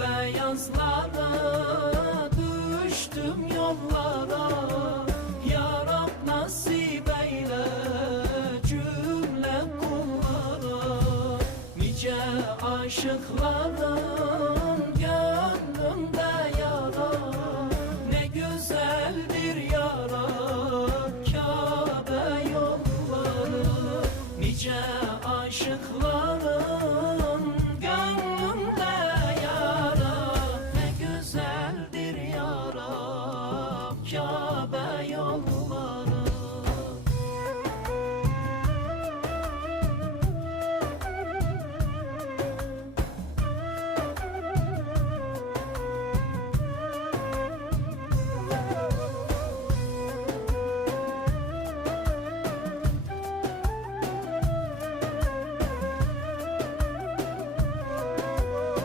beyazlara, düştüm yollara. Ya Rab nasip eyle cümle kullara, nice aşıklara